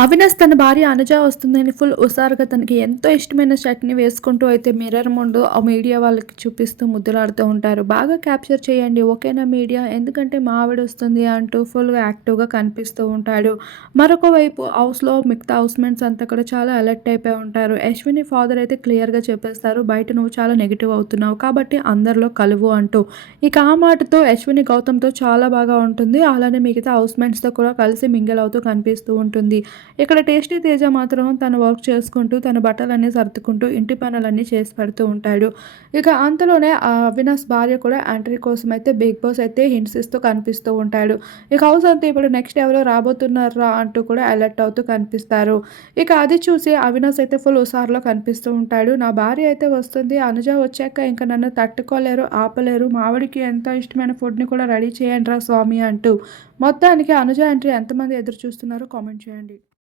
అవినాష్ తన భార్య అనుజ వస్తుందని ఫుల్ హుషారుగా తనకి ఎంతో ఇష్టమైన షర్ట్ని వేసుకుంటూ అయితే మిర్రర్ ముందు ఆ మీడియా వాళ్ళకి చూపిస్తూ ముద్దులాడుతూ ఉంటారు. బాగా క్యాప్చర్ చేయండి ఓకేనా మీడియా? ఎందుకంటే మా ఆవిడ వస్తుంది అంటూ ఫుల్గా యాక్టివ్గా కనిపిస్తూ ఉంటాడు. మరొక వైపు హౌస్లో మిగతా హౌస్మెంట్స్ అంతా కూడా చాలా అలర్ట్ అయిపోయి ఉంటారు. అశ్విని ఫాదర్ అయితే క్లియర్గా చెప్పేస్తారు బయట నువ్వు చాలా నెగిటివ్ అవుతున్నావు కాబట్టి అందరిలో కలువు అంటూ. ఇక ఆ మాటతో అశ్విని గౌతమ్తో చాలా బాగా ఉంటుంది. అలానే మిగతా హౌస్మెంట్స్తో కూడా కలిసి మింగిల్ అవుతూ కనిపిస్తూ ఉంటుంది. ఇక్కడ టేస్టీ తేజ మాత్రం తను వర్క్ చేసుకుంటూ తన బట్టలన్నీ సర్దుకుంటూ ఇంటి పనులన్నీ చేసి పెడుతూ ఉంటాడు. ఇక అంతలోనే ఆ అవినాష్ భార్య కూడా ఎంట్రీ కోసం అయితే బిగ్ బాస్ అయితే హింట్స్ ఇస్తూ కనిపిస్తూ ఉంటాడు. ఇక హౌస్ అంతా ఇప్పుడు నెక్స్ట్ ఎవరో రాబోతున్నారా అంటూ కూడా అలర్ట్ అవుతూ కనిపిస్తారు. ఇక అది చూసి అవినాష్ అయితే ఫుల్ హుసార్లో కనిపిస్తూ ఉంటాడు. నా భార్య అయితే వస్తుంది అనుజ వచ్చాక ఇంకా నన్ను తట్టుకోలేరు ఆపలేరు మావిడికి ఎంతో ఇష్టమైన ఫుడ్ని కూడా రెడీ చేయండి రా స్వామి అంటూ. మొత్తానికి అనుజ ఎంట్రీ ఎంతమంది ఎదురు చూస్తున్నారో కామెంట్ చేయండి.